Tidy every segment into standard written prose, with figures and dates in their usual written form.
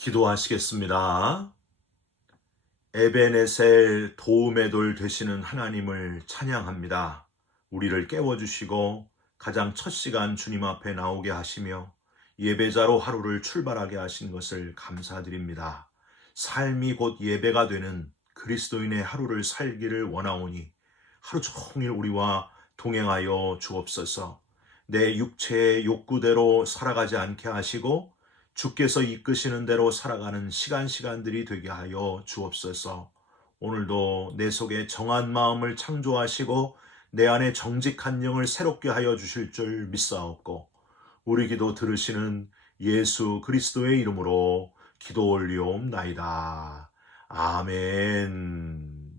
기도하시겠습니다. 에베네셀 도움의 돌 되시는 하나님을 찬양합니다. 우리를 깨워주시고 가장 첫 시간 주님 앞에 나오게 하시며 예배자로 하루를 출발하게 하신 것을 감사드립니다. 삶이 곧 예배가 되는 그리스도인의 하루를 살기를 원하오니 하루 종일 우리와 동행하여 주옵소서. 내 육체의 욕구대로 살아가지 않게 하시고 주께서 이끄시는 대로 살아가는 시간들이 되게 하여 주옵소서. 오늘도 내 속에 정한 마음을 창조하시고 내 안에 정직한 영을 새롭게 하여 주실 줄 믿사옵고 우리 기도 들으시는 예수 그리스도의 이름으로 기도 올리옵나이다. 아멘.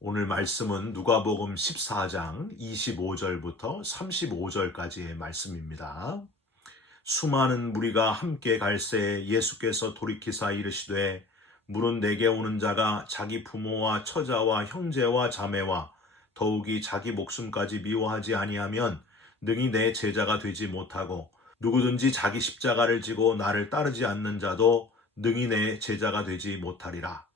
오늘 말씀은 누가복음 14장 25절부터 35절까지의 말씀입니다. 수많은 무리가 함께 갈새 예수께서 돌이키사 이르시되 물은 내게 오는 자가 자기 부모와 처자와 형제와 자매와 더욱이 자기 목숨까지 미워하지 아니하면 능히 내 제자가 되지 못하고 누구든지 자기 십자가를 지고 나를 따르지 않는 자도 능히 내 제자가 되지 못하리라.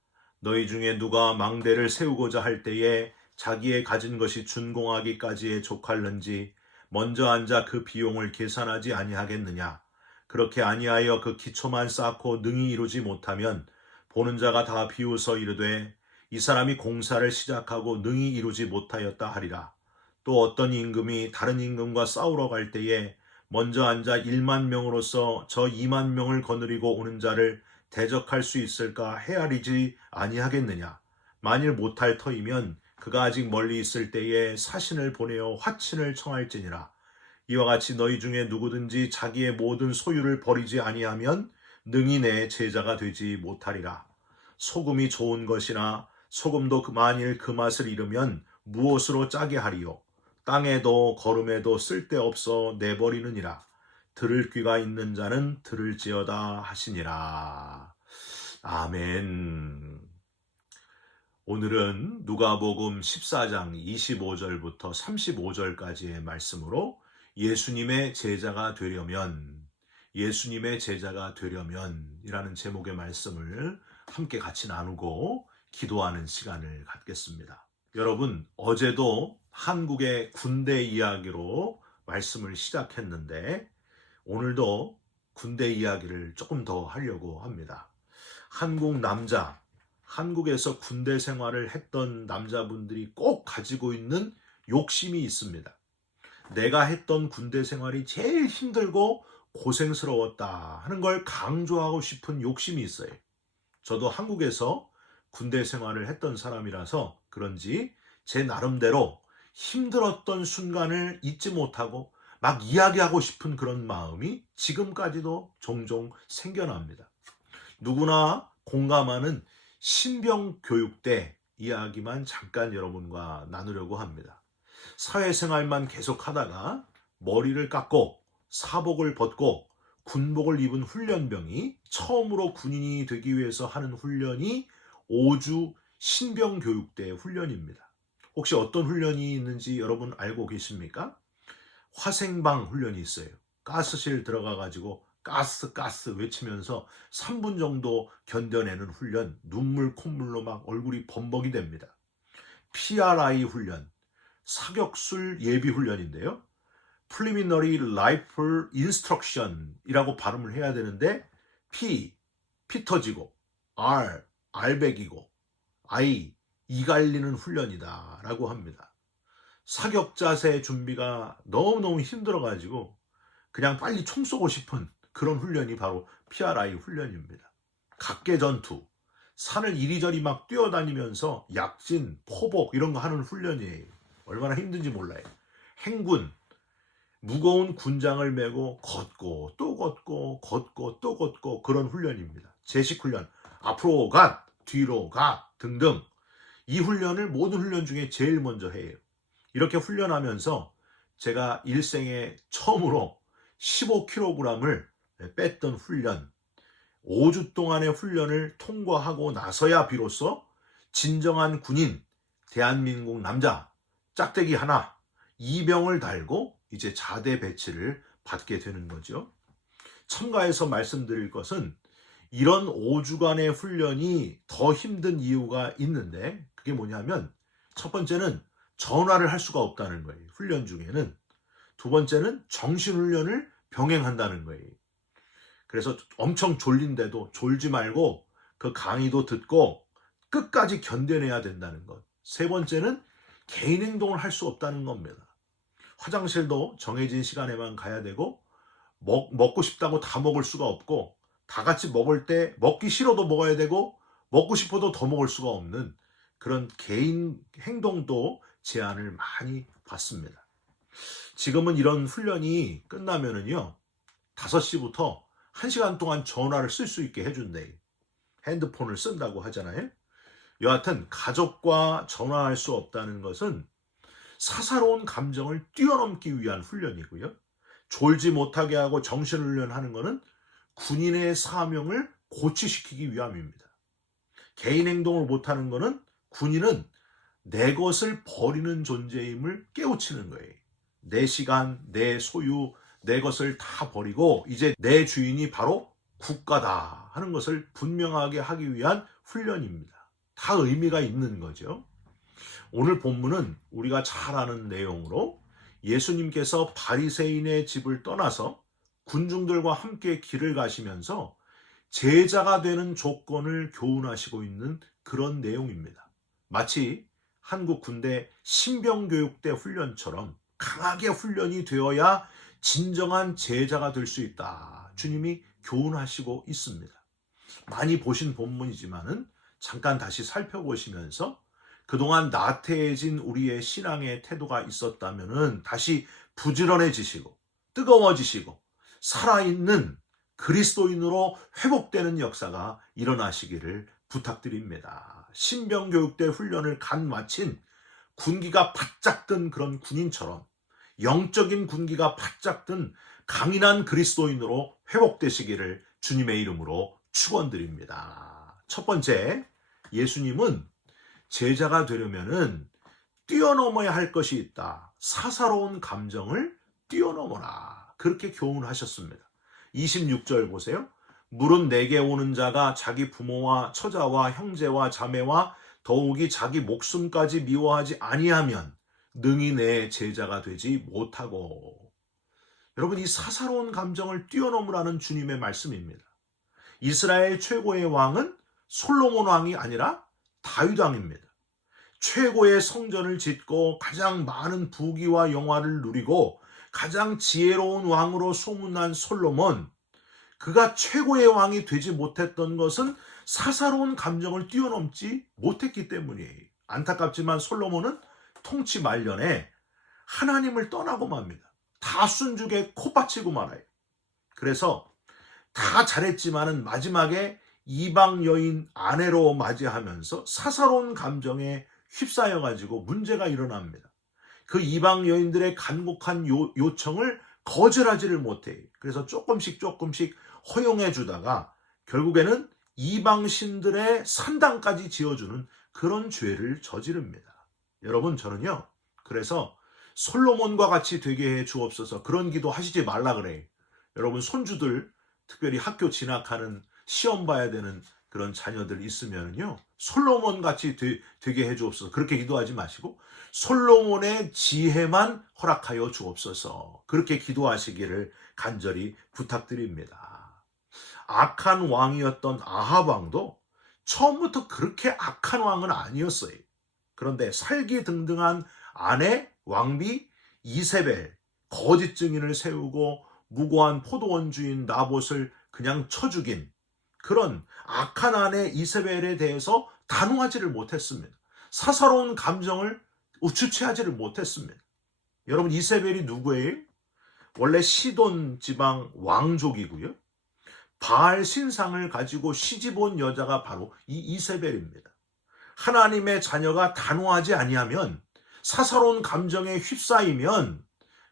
너희 중에 누가 망대를 세우고자 할 때에 자기의 가진 것이 준공하기까지에 족할는지 먼저 앉아 그 비용을 계산하지 아니하겠느냐. 그렇게 아니하여 그 기초만 쌓고 능히 이루지 못하면 보는 자가 다 비웃어 이르되 이 사람이 공사를 시작하고 능히 이루지 못하였다 하리라. 또 어떤 임금이 다른 임금과 싸우러 갈 때에 먼저 앉아 1만 명으로서 저 2만 명을 거느리고 오는 자를 대적할 수 있을까 헤아리지 아니하겠느냐. 만일 못할 터이면 그가 아직 멀리 있을 때에 사신을 보내어 화친을 청할지니라. 이와 같이 너희 중에 누구든지 자기의 모든 소유를 버리지 아니하면 능히 내 제자가 되지 못하리라. 소금이 좋은 것이나 소금도 만일 그 맛을 잃으면 무엇으로 짜게 하리요. 땅에도 거름에도 쓸데없어 내버리느니라. 들을 귀가 있는 자는 들을지어다 하시니라. 아멘. 오늘은 누가복음 14장 25절부터 35절까지의 말씀으로 예수님의 제자가 되려면 이라는 제목의 말씀을 함께 같이 나누고 기도하는 시간을 갖겠습니다. 여러분, 어제도 한국의 군대 이야기로 말씀을 시작했는데 오늘도 군대 이야기를 조금 더 하려고 합니다. 한국에서 군대 생활을 했던 남자분들이 꼭 가지고 있는 욕심이 있습니다. 내가 했던 군대 생활이 제일 힘들고 고생스러웠다 하는 걸 강조하고 싶은 욕심이 있어요. 저도 한국에서 군대 생활을 했던 사람이라서 그런지 제 나름대로 힘들었던 순간을 잊지 못하고 막 이야기하고 싶은 그런 마음이 지금까지도 종종 생겨납니다. 누구나 공감하는 신병교육대 이야기만 잠깐 여러분과 나누려고 합니다. 사회생활만 계속하다가 머리를 깎고 사복을 벗고 군복을 입은 훈련병이 처음으로 군인이 되기 위해서 하는 훈련이 5주 신병교육대 훈련입니다. 혹시 어떤 훈련이 있는지 여러분 알고 계십니까? 화생방 훈련이 있어요. 가스실 들어가가지고 가스 외치면서 3분 정도 견뎌내는 훈련, 눈물 콧물로 막 얼굴이 범벅이 됩니다. PRI 훈련, 사격술 예비 훈련인데요. Preliminary Rifle Instruction이라고 발음을 해야 되는데 피 터지고 알백이고 이 갈리는 훈련이다 라고 합니다. 사격 자세 준비가 너무너무 힘들어가지고 그냥 빨리 총 쏘고 싶은 그런 훈련이 바로 PRI 훈련입니다. 각계전투, 산을 이리저리 막 뛰어다니면서 약진, 포복 이런 거 하는 훈련이에요. 얼마나 힘든지 몰라요. 행군, 무거운 군장을 메고 걷고 또 걷고 그런 훈련입니다. 제식훈련, 앞으로 가, 뒤로 가 등등 이 훈련을 모든 훈련 중에 제일 먼저 해요. 이렇게 훈련하면서 제가 일생에 처음으로 15kg을 뺐던 훈련, 5주 동안의 훈련을 통과하고 나서야 비로소 진정한 군인, 대한민국 남자, 짝대기 하나, 이병을 달고 이제 자대 배치를 받게 되는 거죠. 첨가해서 말씀드릴 것은 이런 5주간의 훈련이 더 힘든 이유가 있는데 그게 뭐냐면 첫 번째는 전화를 할 수가 없다는 거예요. 훈련 중에는. 두 번째는 정신훈련을 병행한다는 거예요. 그래서 엄청 졸린데도 졸지 말고 그 강의도 듣고 끝까지 견뎌내야 된다는 것. 세 번째는 개인 행동을 할 수 없다는 겁니다. 화장실도 정해진 시간에만 가야 되고 먹고 싶다고 다 먹을 수가 없고 다 같이 먹을 때 먹기 싫어도 먹어야 되고 먹고 싶어도 더 먹을 수가 없는 그런 개인 행동도 제한을 많이 받습니다. 지금은 이런 훈련이 끝나면은요 5시부터 1시간 동안 전화를 쓸 수 있게 해준대. 핸드폰을 쓴다고 하잖아요. 여하튼 가족과 전화할 수 없다는 것은 사사로운 감정을 뛰어넘기 위한 훈련이고요. 졸지 못하게 하고 정신훈련하는 것은 군인의 사명을 고취시키기 위함입니다. 개인 행동을 못하는 것은 군인은 내 것을 버리는 존재임을 깨우치는 거예요. 내 시간, 내 소유, 내 것을 다 버리고 이제 내 주인이 바로 국가다 하는 것을 분명하게 하기 위한 훈련입니다. 다 의미가 있는 거죠. 오늘 본문은 우리가 잘 아는 내용으로 예수님께서 바리새인의 집을 떠나서 군중들과 함께 길을 가시면서 제자가 되는 조건을 교훈하시고 있는 그런 내용입니다. 마치 한국 군대 신병교육대 훈련처럼 강하게 훈련이 되어야 진정한 제자가 될 수 있다. 주님이 교훈하시고 있습니다. 많이 보신 본문이지만은 잠깐 다시 살펴보시면서 그동안 나태해진 우리의 신앙의 태도가 있었다면은 다시 부지런해지시고 뜨거워지시고 살아있는 그리스도인으로 회복되는 역사가 일어나시기를 부탁드립니다. 신병교육대 훈련을 간 마친 군기가 바짝 든 그런 군인처럼 영적인 군기가 바짝 든 강인한 그리스도인으로 회복되시기를 주님의 이름으로 축원드립니다. 첫 번째, 예수님은 제자가 되려면은 뛰어넘어야 할 것이 있다. 사사로운 감정을 뛰어넘어라. 그렇게 교훈하셨습니다. 26절 보세요. 물은 내게 오는 자가 자기 부모와 처자와 형제와 자매와 더욱이 자기 목숨까지 미워하지 아니하면 능히 내 제자가 되지 못하고. 여러분, 이 사사로운 감정을 뛰어넘으라는 주님의 말씀입니다. 이스라엘 최고의 왕은 솔로몬 왕이 아니라 다윗 왕입니다. 최고의 성전을 짓고 가장 많은 부귀와 영화를 누리고 가장 지혜로운 왕으로 소문난 솔로몬, 그가 최고의 왕이 되지 못했던 것은 사사로운 감정을 뛰어넘지 못했기 때문이에요. 안타깝지만 솔로몬은 통치 말년에 하나님을 떠나고 맙니다. 다 순죽에 콧바치고 말아요. 그래서 다 잘했지만은 마지막에 이방 여인 아내로 맞이하면서 사사로운 감정에 휩싸여가지고 문제가 일어납니다. 그 이방 여인들의 간곡한 요청을 거절하지를 못해요. 그래서 조금씩 허용해 주다가 결국에는 이방 신들의 산당까지 지어주는 그런 죄를 저지릅니다. 여러분, 저는요, 그래서 솔로몬과 같이 되게 해 주옵소서 그런 기도 하시지 말라 그래요. 여러분, 손주들 특별히 학교 진학하는 시험 봐야 되는 그런 자녀들 있으면요, 솔로몬 같이 되게 해 주옵소서 그렇게 기도하지 마시고 솔로몬의 지혜만 허락하여 주옵소서 그렇게 기도하시기를 간절히 부탁드립니다. 악한 왕이었던 아합 왕도 처음부터 그렇게 악한 왕은 아니었어요. 그런데 살기등등한 아내 왕비 이세벨, 거짓 증인을 세우고 무고한 포도원 주인 나봇을 그냥 쳐 죽인 그런 악한 아내 이세벨에 대해서 단호하지를 못했습니다. 사사로운 감정을 주체하지를 못했습니다. 여러분, 이세벨이 누구예요? 원래 시돈 지방 왕족이고요. 바알 신상을 가지고 시집온 여자가 바로 이 이세벨입니다. 하나님의 자녀가 단호하지 아니하면 사사로운 감정에 휩싸이면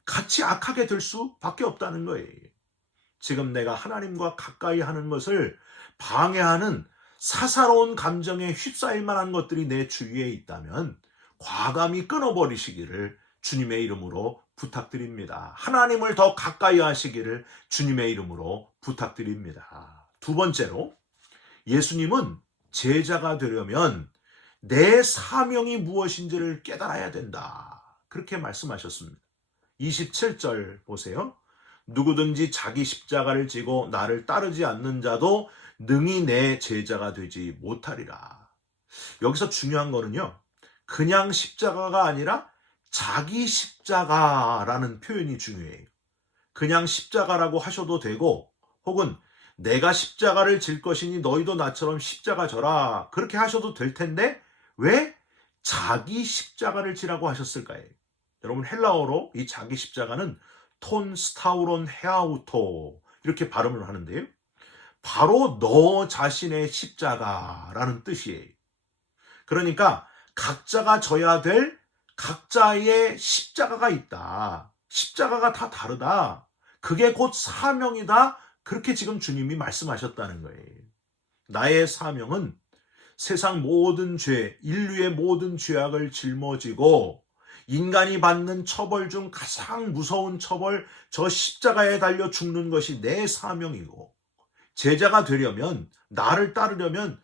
같이 악하게 될 수밖에 없다는 거예요. 지금 내가 하나님과 가까이 하는 것을 방해하는 사사로운 감정에 휩싸일 만한 것들이 내 주위에 있다면 과감히 끊어버리시기를 주님의 이름으로 부탁드립니다. 하나님을 더 가까이 하시기를 주님의 이름으로 부탁드립니다. 두 번째로, 예수님은 제자가 되려면 내 사명이 무엇인지를 깨달아야 된다. 그렇게 말씀하셨습니다. 27절 보세요. 누구든지 자기 십자가를 지고 나를 따르지 않는 자도 능히 내 제자가 되지 못하리라. 여기서 중요한 거는요, 그냥 십자가가 아니라 자기 십자가라는 표현이 중요해요. 그냥 십자가라고 하셔도 되고, 혹은 내가 십자가를 질 것이니 너희도 나처럼 십자가 져라, 그렇게 하셔도 될 텐데 왜 자기 십자가를 지라고 하셨을까요? 여러분, 헬라어로 이 자기 십자가는 톤 스타우론 헤아우토 이렇게 발음을 하는데요, 바로 너 자신의 십자가라는 뜻이에요. 그러니까 각자가 져야 될 각자의 십자가가 있다. 십자가가 다 다르다. 그게 곧 사명이다. 그렇게 지금 주님이 말씀하셨다는 거예요. 나의 사명은 세상 모든 죄, 인류의 모든 죄악을 짊어지고 인간이 받는 처벌 중 가장 무서운 처벌, 저 십자가에 달려 죽는 것이 내 사명이고, 제자가 되려면, 나를 따르려면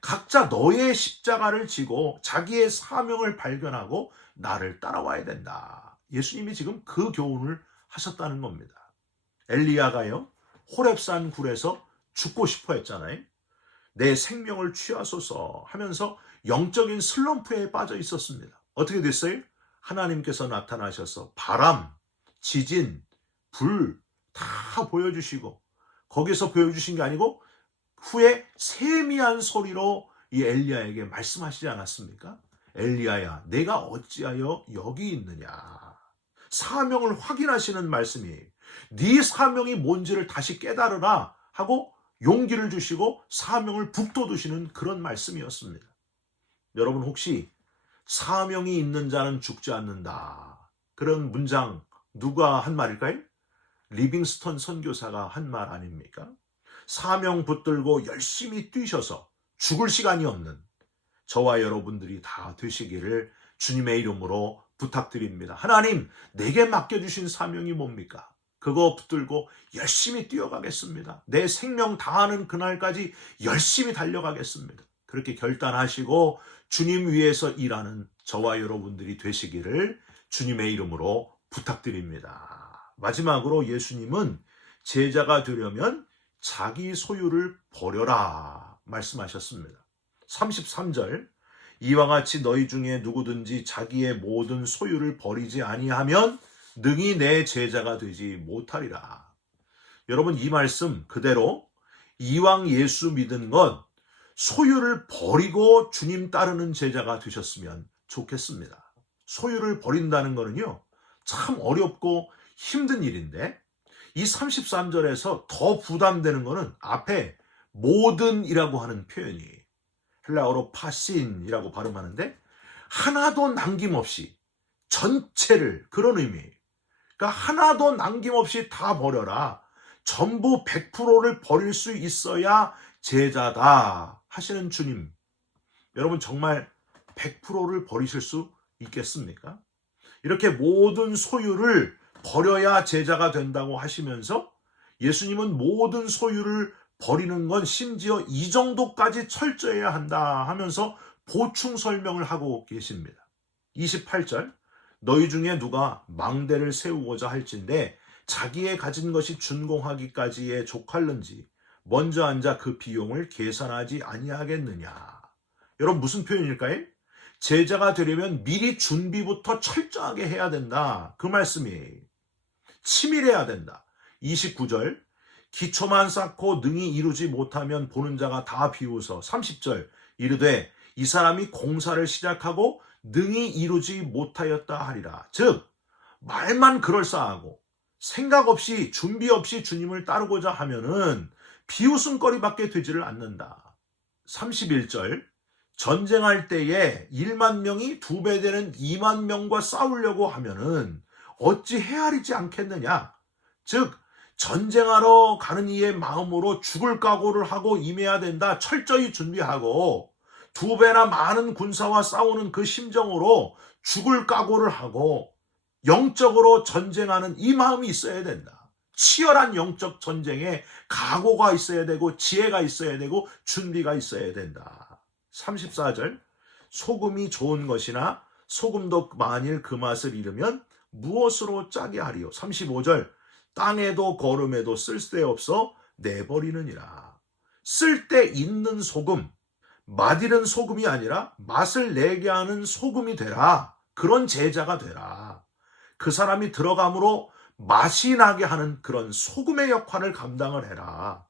각자 너의 십자가를 지고 자기의 사명을 발견하고 나를 따라와야 된다. 예수님이 지금 그 교훈을 하셨다는 겁니다. 엘리야가요, 호렙산 굴에서 죽고 싶어 했잖아요. 내 생명을 취하소서 하면서 영적인 슬럼프에 빠져 있었습니다. 어떻게 됐어요? 하나님께서 나타나셔서 바람, 지진, 불 다 보여주시고, 거기서 보여주신 게 아니고 후에 세미한 소리로 이 엘리야에게 말씀하시지 않았습니까? 엘리야야, 내가 어찌하여 여기 있느냐. 사명을 확인하시는 말씀이에요. 네 사명이 뭔지를 다시 깨달으라 하고 용기를 주시고 사명을 북돋우시는 그런 말씀이었습니다. 여러분, 혹시 사명이 있는 자는 죽지 않는다, 그런 문장 누가 한 말일까요? 리빙스턴 선교사가 한 말 아닙니까? 사명 붙들고 열심히 뛰셔서 죽을 시간이 없는 저와 여러분들이 다 되시기를 주님의 이름으로 부탁드립니다. 하나님, 내게 맡겨주신 사명이 뭡니까? 그거 붙들고 열심히 뛰어가겠습니다. 내 생명 다하는 그날까지 열심히 달려가겠습니다. 그렇게 결단하시고 주님 위해서 일하는 저와 여러분들이 되시기를 주님의 이름으로 부탁드립니다. 마지막으로 예수님은 제자가 되려면 자기 소유를 버려라 말씀하셨습니다. 33절, 이와 같이 너희 중에 누구든지 자기의 모든 소유를 버리지 아니하면 능히 내 제자가 되지 못하리라. 여러분, 이 말씀 그대로 이왕 예수 믿은 것 소유를 버리고 주님 따르는 제자가 되셨으면 좋겠습니다. 소유를 버린다는 거는요, 참 어렵고 힘든 일인데, 이 33절에서 더 부담되는 거는 앞에 모든이라고 하는 표현이 헬라어로 파신이라고 발음하는데, 하나도 남김없이 전체를, 그런 의미예요. 그러니까 하나도 남김없이 다 버려라. 전부 100%를 버릴 수 있어야 제자다 하시는 주님. 여러분, 정말 100%를 버리실 수 있겠습니까? 이렇게 모든 소유를 버려야 제자가 된다고 하시면서 예수님은 모든 소유를 버리는 건 심지어 이 정도까지 철저해야 한다 하면서 보충 설명을 하고 계십니다. 28절, 너희 중에 누가 망대를 세우고자 할진대 자기의 가진 것이 준공하기까지에 족할는지 먼저 앉아 그 비용을 계산하지 아니하겠느냐. 여러분, 무슨 표현일까요? 제자가 되려면 미리 준비부터 철저하게 해야 된다, 그 말씀이에요. 치밀해야 된다. 29절, 기초만 쌓고 능히 이루지 못하면 보는 자가 다 비웃어. 30절, 이르되 이 사람이 공사를 시작하고 능히 이루지 못하였다 하리라. 즉, 말만 그럴싸하고 생각 없이 준비 없이 주님을 따르고자 하면은 비웃음거리밖에 되지를 않는다. 31절, 전쟁할 때에 1만 명이 2배 되는 2만 명과 싸우려고 하면은 어찌 헤아리지 않겠느냐. 즉, 전쟁하러 가는 이의 마음으로 죽을 각오를 하고 임해야 된다. 철저히 준비하고 두 배나 많은 군사와 싸우는 그 심정으로 죽을 각오를 하고 영적으로 전쟁하는 이 마음이 있어야 된다. 치열한 영적 전쟁에 각오가 있어야 되고 지혜가 있어야 되고 준비가 있어야 된다. 34절 소금이 좋은 것이나 소금도 만일 그 맛을 잃으면 무엇으로 짜게 하리요. 35절 땅에도 거름에도 쓸데없어 내버리느니라. 쓸데 있는 소금, 맛있는 소금이 아니라 맛을 내게 하는 소금이 되라. 그런 제자가 되라. 그 사람이 들어감으로 맛이 나게 하는 그런 소금의 역할을 감당을 해라.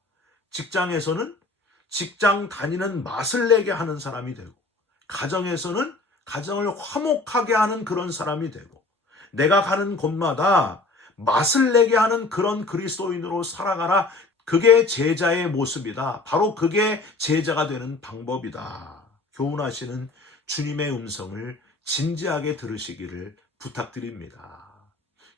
직장에서는 직장 다니는 맛을 내게 하는 사람이 되고, 가정에서는 가정을 화목하게 하는 그런 사람이 되고, 내가 가는 곳마다 맛을 내게 하는 그런 그리스도인으로 살아가라. 그게 제자의 모습이다. 바로 그게 제자가 되는 방법이다. 교훈하시는 주님의 음성을 진지하게 들으시기를 부탁드립니다.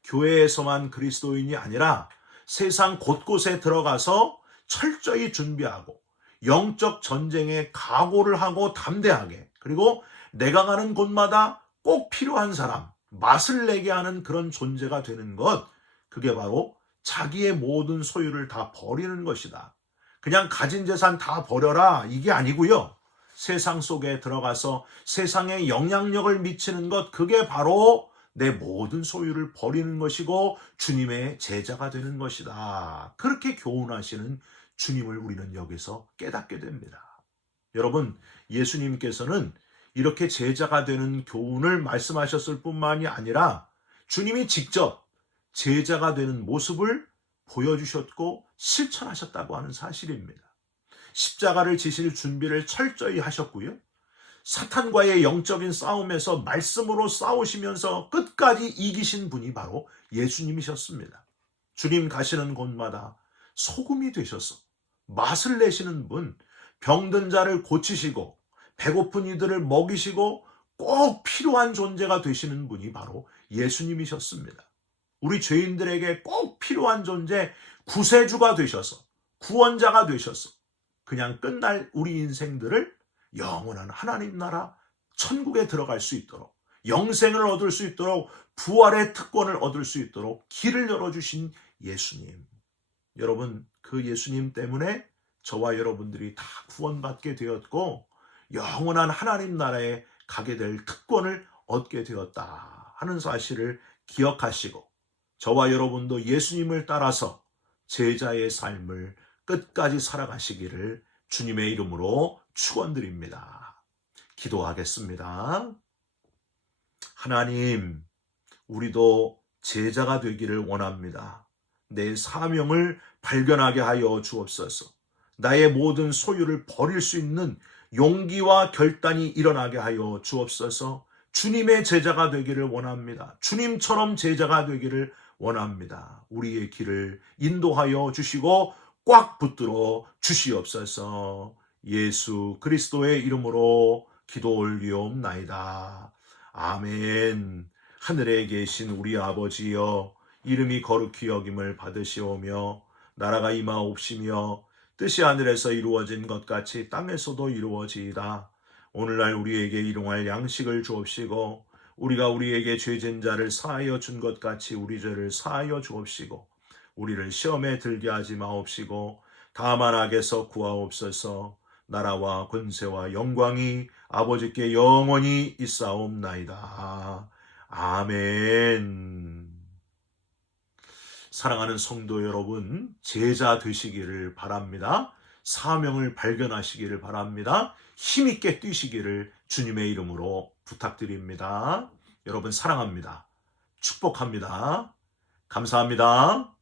교회에서만 그리스도인이 아니라 세상 곳곳에 들어가서 철저히 준비하고 영적 전쟁에 각오를 하고 담대하게, 그리고 내가 가는 곳마다 꼭 필요한 사람, 맛을 내게 하는 그런 존재가 되는 것, 그게 바로 자기의 모든 소유를 다 버리는 것이다. 그냥 가진 재산 다 버려라, 이게 아니고요. 세상 속에 들어가서 세상에 영향력을 미치는 것, 그게 바로 내 모든 소유를 버리는 것이고 주님의 제자가 되는 것이다. 그렇게 교훈하시는 주님을 우리는 여기서 깨닫게 됩니다. 여러분, 예수님께서는 이렇게 제자가 되는 교훈을 말씀하셨을 뿐만이 아니라 주님이 직접 제자가 되는 모습을 보여주셨고 실천하셨다고 하는 사실입니다. 십자가를 지실 준비를 철저히 하셨고요. 사탄과의 영적인 싸움에서 말씀으로 싸우시면서 끝까지 이기신 분이 바로 예수님이셨습니다. 주님 가시는 곳마다 소금이 되셔서 맛을 내시는 분, 병든 자를 고치시고 배고픈 이들을 먹이시고 꼭 필요한 존재가 되시는 분이 바로 예수님이셨습니다. 우리 죄인들에게 꼭 필요한 존재, 구세주가 되셔서, 구원자가 되셔서 그냥 끝날 우리 인생들을 영원한 하나님 나라 천국에 들어갈 수 있도록, 영생을 얻을 수 있도록, 부활의 특권을 얻을 수 있도록 길을 열어주신 예수님. 여러분, 그 예수님 때문에 저와 여러분들이 다 구원받게 되었고 영원한 하나님 나라에 가게 될 특권을 얻게 되었다 하는 사실을 기억하시고, 저와 여러분도 예수님을 따라서 제자의 삶을 끝까지 살아가시기를 주님의 이름으로 축원드립니다. 기도하겠습니다. 하나님, 우리도 제자가 되기를 원합니다. 내 사명을 발견하게 하여 주옵소서. 나의 모든 소유를 버릴 수 있는 용기와 결단이 일어나게 하여 주옵소서. 주님의 제자가 되기를 원합니다. 주님처럼 제자가 되기를 원합니다. 우리의 길을 인도하여 주시고 꽉 붙들어 주시옵소서. 예수 그리스도의 이름으로 기도 올리옵나이다. 아멘. 하늘에 계신 우리 아버지여, 이름이 거룩히 여김을 받으시오며 나라가 임하옵시며 뜻이 하늘에서 이루어진 것 같이 땅에서도 이루어지이다. 오늘날 우리에게 일용할 양식을 주옵시고 우리가 우리에게 죄진 자를 사하여 준 것 같이 우리 죄를 사하여 주옵시고 우리를 시험에 들게 하지 마옵시고 다만 악에서 구하옵소서. 나라와 권세와 영광이 아버지께 영원히 있사옵나이다. 아멘. 사랑하는 성도 여러분, 제자 되시기를 바랍니다. 사명을 발견하시기를 바랍니다. 힘있게 뛰시기를 주님의 이름으로 부탁드립니다. 여러분 사랑합니다. 축복합니다. 감사합니다.